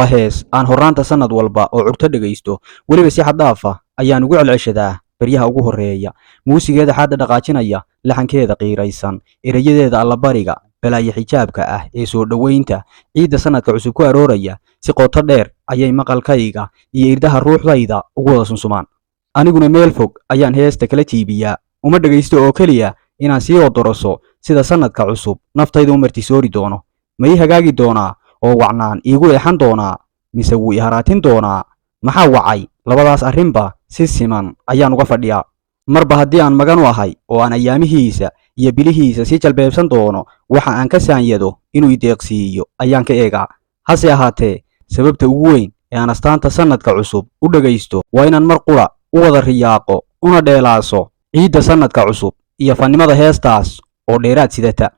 waa hees aan horraanta sannad walba oo cugto dhegaysto weliba si xad dhaaf ah ayaan ugu celceshadaa baryaha ugu horreeya muusigeeda xaadda dhaqaajinaya laxankeeda qiiraysan erayadeeda allabariga balaayo xijaabka ah ee soo dhoweynta ciidda sannadka cusub ku arooraya si qoto dheer ayay maqalkayga iyo irdaha ruuxdayda ugu wada sunsumaan aniguna meel fog ayaan heesta kala jiibiyaa uma dhegaysto oo keliya inaan sii odoroso sida sannadka cusub naftayda u martisoori doono ma ii hagaagi doonaa oo wacnaan iigu eexan doonaa mise wuu i haraatin doonaa maxaa wacay labadaas arrinba si siman ayaan uga fadhiyaa marba haddii aan magan u ahay oo aan ayaamihiisa iyo bilihiisa sii jalbeebsan doono waxa aan ka saanyado inuu ideeqsiiyo ayaan ka eegaa hase ahaatee sababta ugu weyn ee aan astaanta sannadka cusub u dhegaysto waa inaan mar qura u wada riyaaqo una dheelaaso ciidda sannadka cusub iyo fannimada heestaas oo dheeraad sidata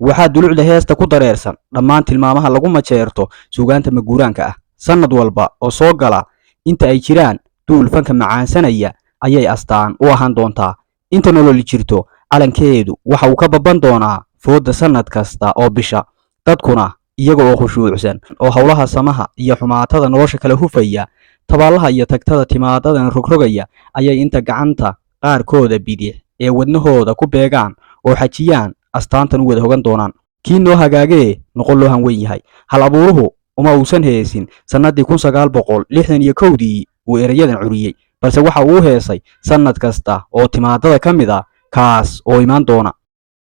waxaa dulucda heesta ku dareersan dhammaan tilmaamaha lagu majeerto suugaanta maguuraanka ah sannad walba oo soo gala inta ay jiraan duul fanka macaansanaya ayay astaan u ahaan doontaa inta nololi jirto calankeedu waxa uu ka babban doonaa foodda sannad kasta oo bisha dadkuna iyaga oo khushuucsan oo howlaha samaha iyo xumaatada nolosha kala hufaya tabaalaha iyo tagtada timaadadan rogrogaya ayay inta gacanta qaarkooda bidix ee wadnahooda ku beegaan oo xajiyaan astaantan u wada hogan doonaan kii noo hagaagee noqon loo hanweyn yahay hal abuuruhu uma uusan heesin sannaddii 1961dii uu erayadan curiyey balse waxa uu heesay sannad kasta oo timaadada ka mid ah kaas oo imaan doona